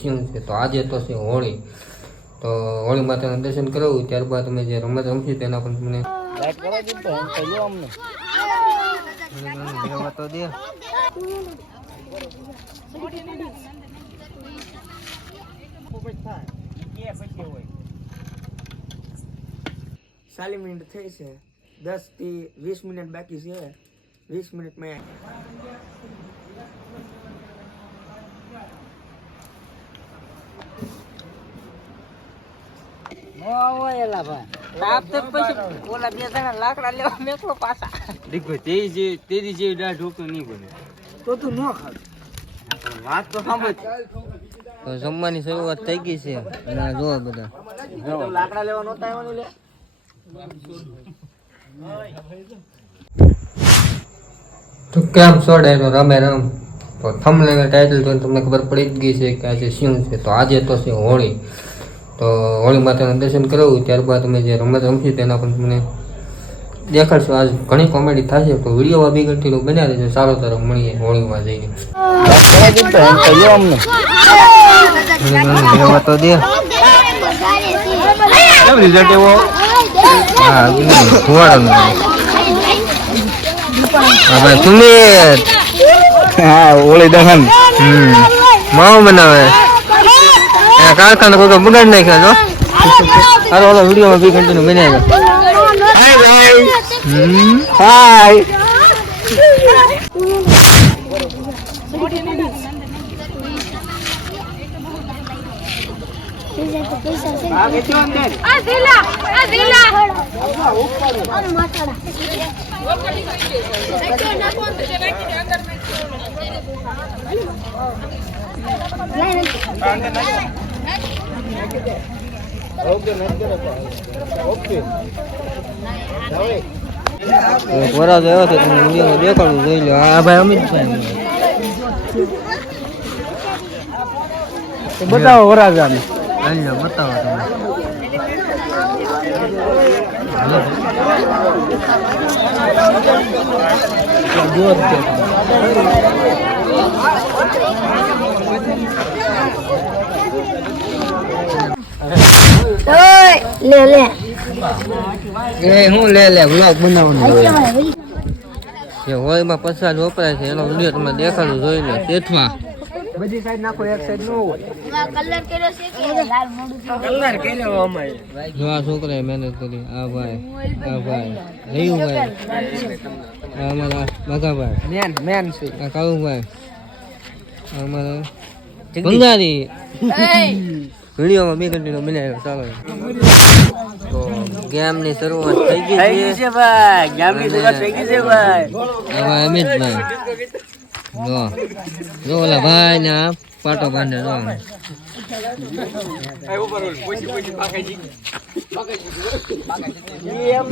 શું છે. તો આજે તો છે હોળી. તો હોળી માતાના દર્શન કરાવું ત્યારબાદ અમે જે રમત રમશી તેના પણ તમને ચાલીસ મિનિટ થઈ છે. દસથી વીસ મિનિટ બાકી છે. વીસ મિનિટમાં ઓલા બે જણા લાકડા લેવા મેકલો પાછા દીકરો તેરી જેવી તેરી જેવી દાળ ઢોકળી નહીં બને તો તું ન ખાવ વાત તો સાંભળ તો જમવાની શરૂઆત થઈ ગઈ છે. અને આ બધા. લાકડા લેવા નહોતા આવવાનું લે. તો કેમ છો ડાયરો રમે રમ? તો થંબનેલ ટાઇટલ જોઈને તમને ખબર પડી જ ગઈ છે કે આજે શું છે. તો આજે તો છે હોળી. તો હોળી માતાના દર્શન કરાવું ત્યારબાદ તમે જે રમત રમશું તેના પણ તમને દેખાડશો. આજ ઘણી કોમેડી થશે તો વીડિયો બી કન્ટિન્યુ બન્યા રહેજો. સારો સારો મળીએ હોળીમાં જઈને. દેવા તો દે કેમ રિઝલ્ટ એવો હા ફુવાડો હા ભાઈ સુમિત હા હોળી દહન. હમ. માવો બનાવે. કારખાને કોઈ બગાડ નાખ્યો છો હાલો હાલો, વિડીયોમાં બી કન્ટિન્યુ બનાવ્યો હાય ભાઈ હાય Adila! વરાજ આવ્યો છે તમે દેખાડું જોઈ લો આ ભાઈ અમિતભાઈ બતાવો હાલ લો બતાવો તમે જોર તે. લે લે. એ હું લે લે વ્લોગ બનાવવાનું હોય. પસાર વપરાય છે એનો વીડિયો તમે દેખાડું જોઈ લો તેથમાં બધી સાઈડ નાખો એક સાઈડ ન હોય. કલર કર્યો છે કે લાલ મોડું કલર કેલો અમારે. જો આ છોકરાએ મહેનત કરી આ ભાઈ આ ભાઈ રયુભાઈ આ અમારા બગાભાઈ મેન મેન છે. આ અમારા ભંગારી વિડીયોમાં બે કન્ટિન્યુ બનાવ્યો ચાલો. તો ગેમની શરૂઆત થઈ ગઈ છે. ભાઈ. ગામની શરૂઆત થઈ ગઈ છે ભાઈ. હવે અમિતભાઈ જો જો. ઓલા ભાઈ ને આ પાટો બાંધે જો.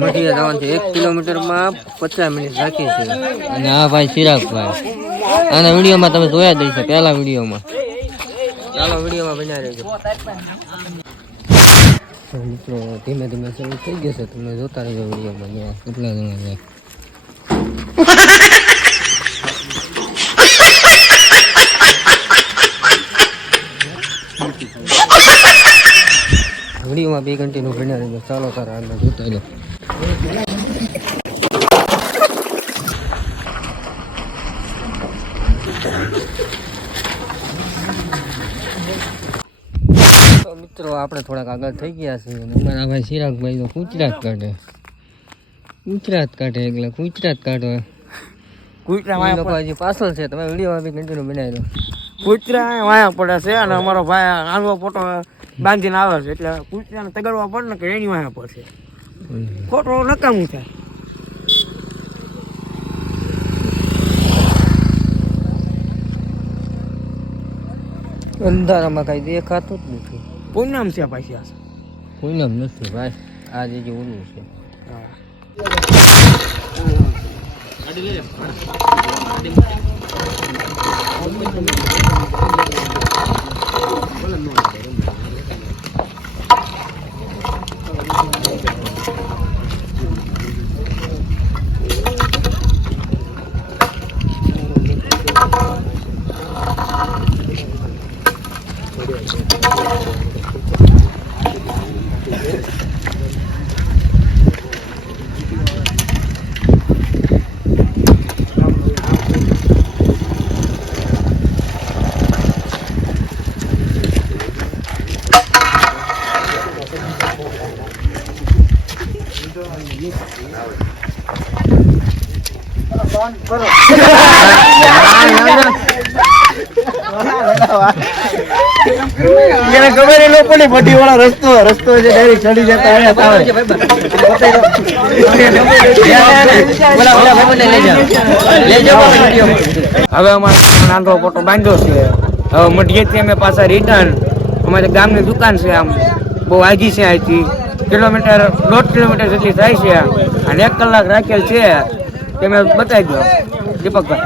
મટીએ જવાનું છે. એક કિલોમીટરમાં પચાસ મિનિટ રાખી છે. અને આ ભાઈ ચિરાગભાઈ આના વિડીયોમાં તમે જોયા જ પહેલા વિડીયોમાં. ચાલો વિડીયોમાં બન્યા રહેજો તો મિત્રો ધીમે ધીમે શરૂ થઈ જશે તમે જોતા રહેજો વિડીયોમાં જો કેટલા જણા છે વિડીયોમાં બે કન્ટિન્યુ બન્યા રહેજો ચાલો તારા આગળ જોતા રહો તો મિત્રો આપણે થોડાક આગળ થઈ ગયા છીએ અમારા ભાઈ ચિરાગભાઈ તો કૂચરાત કાઢે. કુચરાત કાઢે એટલે કુચરાત કાઢો. કૂતરા વાયા લોકો હજી પાછળ છે. તમે વિડીયોમાં બી કન્ટિન્યુ બનાવી દો કૂતરા વાયા પડે છે અને અમારો ભાઈ આનવો ફોટો બાંધીને આવે છે. એટલે કૂતરાને તગડવા પડે ને કે એની વાયા પડશે ખોટો નકામું થાય. અંધારામાં કાંઈ દેખાતું જ નથી. પૂનમ છે પાછી આ? પૂનમ નથી ભાઈ આ જે ઓલું છે. હા. એને ખબર એ લોકોની ભઠ્ઠી વાળો રસ્તો રસ્તો છે ડાયરેક્ટ ચડી જતા રહ્યા તાવે. હવે અમારે નાનો ફોટો બાંધ્યો છે. હવે મઢિયેથી અમે પાછા રિટર્ન અમારે ગામની દુકાન છે આમ. બહુ આગી છે અહીંથી. કિલોમીટર દોઢ કિલોમીટર જેટલી થાય છે. અને એક કલાક રાખેલ છે. તે મેં બતાવી દો. દીપકભાઈ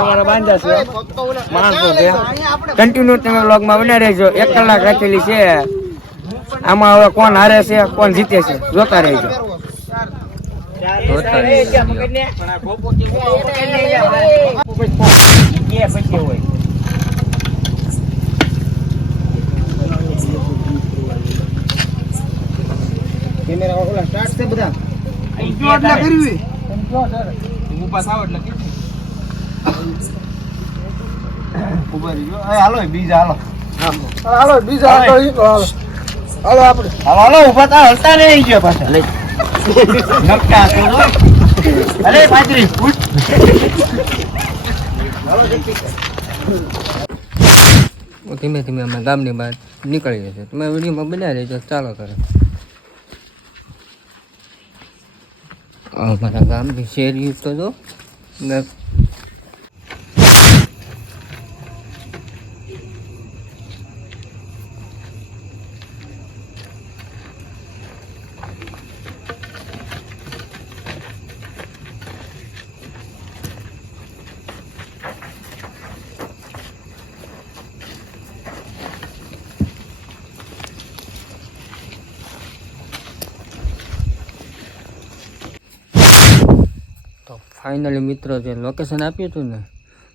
અમારા બાંધા છે. માણસો છે. કન્ટિન્યુ તમે વ્લોગમાં બનાવી રહેજો. એક કલાક રાખેલી છે. આમાં હવે કોણ હારે છે, કોણ જીતે છે, જોતા રહેજો. હાલો બીજા હાલો. હાલો બીજા હાલો હાલો. ઊભા હલતા નહીં ગયો પાછા. નકટા તો અરે પાછરી ધીમે ધીમે અમે ગામની બહાર નીકળીએ છીએ. તમે વિડીયોમાં બનાવી રહેજો ચાલો કરે અમારા ગામની શેરી તો જો ફાઇનલી મિત્રો જે લોકેશન આપ્યું હતું ને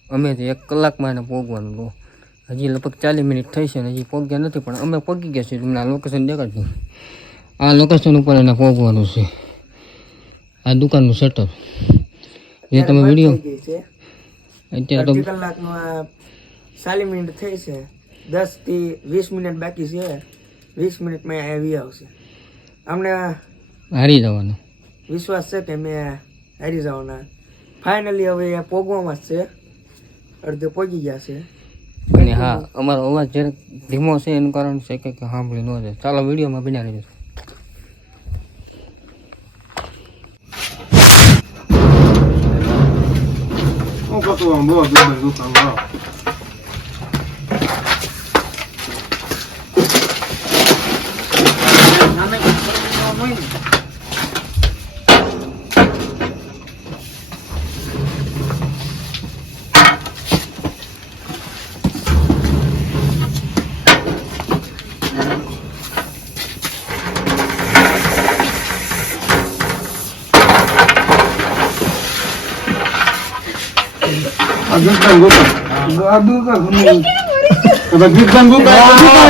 અમે જે એક કલાકમાં એને પહોંચવાનું હતું. હજી લગભગ ચાલીસ મિનિટ થઈ છે ને હજી પહોંચ્યા નથી પણ અમે પહોંચી ગયા છીએ. તમને આ લોકેશન દેખાડશું. આ લોકેશન ઉપર એને પહોંચવાનું છે. આ દુકાનનું શટર જે તમે વીડિયો અત્યારે તો કલાકમાં ચાલીસ મિનિટ થઈ છે. દસથી વીસ મિનિટ બાકી છે. વીસ મિનિટમાં આવી આવશે. અમને હારી જવાનું. વિશ્વાસ છે કે મેં હારી જવાના. ફાઇનલી હવે પોગવામાં જ છે. અડધે પોગી ગયા છે. અને હા અમારો અવાજ જરાક ધીમો છે એનું કારણ છે કે કે સાંભળી ન જાય ચાલો વિડીયોમાં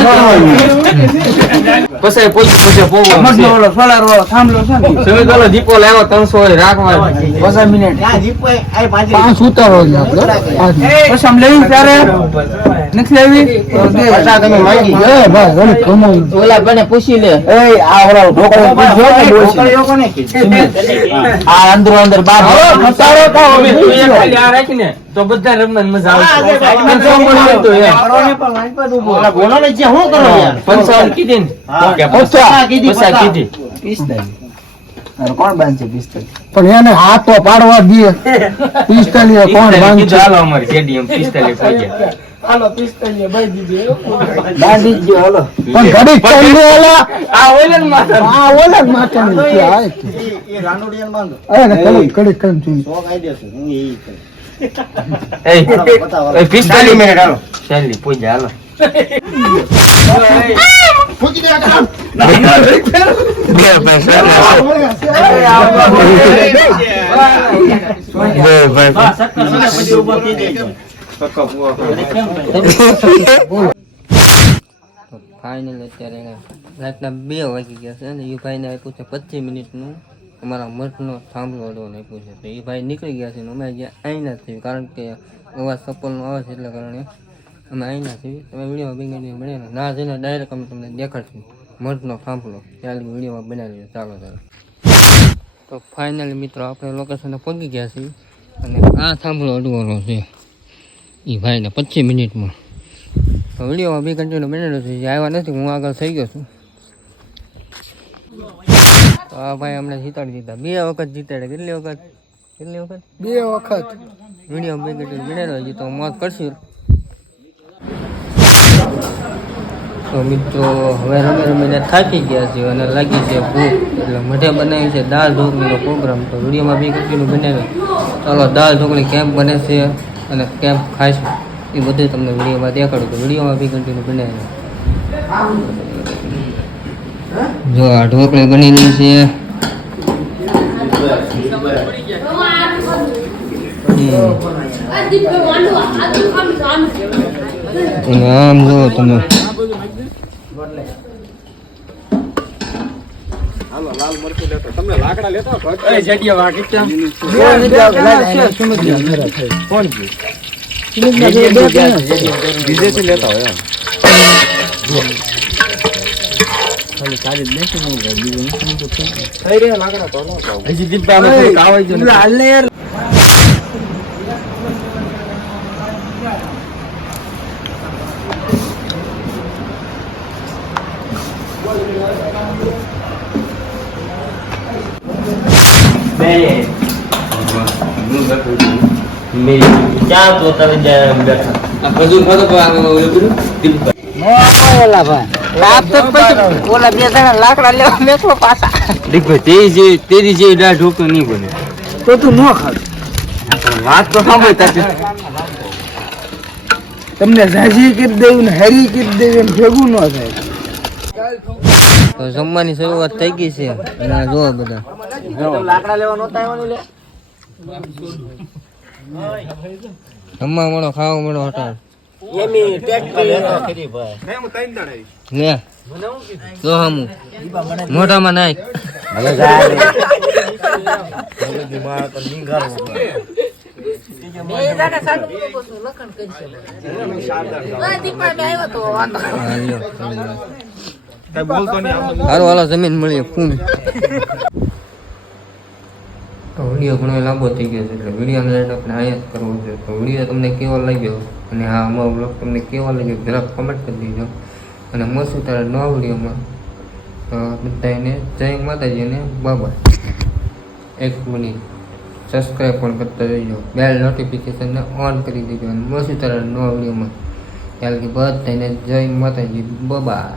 બનાવી રહેજો પછી પહોંચી પછી પોગવાનું સોલાર વાળો થાંભલો છે ને? તમે પેલો દીપો લાવ્યો ત્રણસો રાખવા. પચાસ મિનિટ. પાંચ ઉતારો છે આપણે પછી આમ લેવી ત્યારે? નથી લેવી? પચાસ તમે માંગી એ ભાઈ ઘણી કમાઈ. ઓલા બને પૂછી લે. એ આ ઓલા ઢોકળો પૂછ્યો કે ડોશી? આ અંદર અંદર બાર હવે ખસારો થાવ હવે. તો બધા રમણ મજા ઓલા ગોળો ને જે હું કરો યાર? પંચાવન. કીધી કોણ બાંધશે પણ એને હાથ તો પાડવા દે. પિસ્તાલીસ કોણ બાંધશે? ચાલો અમારી કેડીએમ પિસ્તાલીસ પહોંચ્યા બાંધી જ ગયો હાલો. પણ ઘડી ચાલી ગયો આ ઓલન માથા. આ છે, આ. અરે. એ હાલો ચાલી પૂજા હાલો. ફાઇનલ અત્યારે બે વાગી ગયા છે અને એ ભાઈને આપ્યું છે પચીસ મિનિટનું. અમારા મઠનો થાંભલો અડવાનું આપ્યું છે. તો એ ભાઈ નીકળી ગયા છે અમે ગયા અહીં નથી કારણ કે અવાજ સપલનો આવે છે એટલે કારણે અમે છીએ. તમે વિડીયોમાં બિંગડી બનાવ્યો ના જઈને ડાયરેક્ટ અમે તમને દેખાડશું. મઠનો ફાંફલો ત્યારે વિડીયોમાં બનાવી ચાલો ચાલો. તો ફાઇનલી મિત્રો આપણે લોકેશને પહોંચી ગયા છીએ. અને આ થાંભલો અડવાનો છે. એ ભાઈને પચીસ મિનિટમાં. તો વિડીયોમાં બી કન્ટિન્યુ બનેલો છે. જે આવ્યા નથી. હું આગળ થઈ ગયો છું. તો આ ભાઈ અમને જીતાડી દીધા. બે વખત જીતાડે કેટલી વખત? કેટલી વખત? બે વખત. વીડિયો બી કન્ટિન્યુ બનેલો છે. તો મોત કરશું. તો મિત્રો, હવે રમે રમીને થાકી ગયા છે અને લાગી છે ભૂખ. એટલે મઢે બનાવી છે દાળ ઢોકળીનો પ્રોગ્રામ તો વિડીયોમાં બી કન્ટિન્યુ બનાવ્યું. ચાલો, દાળ ઢોકળી કેમ બને છે અને કેમ ખાઈશું એ બધું તમને વિડીયોમાં દેખાડું. તો વિડીયોમાં બી કન્ટિન્યુ બનાવ્યું જો, આ ઢોકળી બની રહી છે. હમ. આમ જો તમે. ક્યાં લેતા તમે બેઠા ઓલા ભાઈ લાભ તો પછી ઓલા બે જણા લાકડા લેવા મેકલો પાછા તેરી તો તું ન ખાવ વાત તો સાંભળતા તમને ઝાઝી કરી દેવું ને હરી કરી દેવું ભેગું ન થાય જમવાની શરૂઆત થઈ ગઈ છે. આ બધા. લાકડા મળો, ખાવા મળો હટાડ જો હમું. મોઢામાં નાખ. જાય તો હારું હાલો, જમીન મળીએ ફૂમ તો વીડિયો ઘણો લાંબો થઈ ગયો છે એટલે વિડીયોને એન્ડ આપણે અહીંયા જ કરવો છે. તો વીડિયો તમને કેવો લાગ્યો? અને હા, અમારો બ્લોગ તમને કેવો લાગ્યો? જરાક કમેન્ટ કરી દીજો. અને મળશું તારા નવા વિડીયોમાં. તો બધાને જય માતાજી અને બાબા એક મિનિટ. સબસ્ક્રાઈબ પણ કરતા રહેજો બેલ નોટિફિકેશનને ઓન કરી દેજો અને મળશું તારા નવા વિડીયોમાં. ત્યારથી બધાને જય માતાજી. બાબા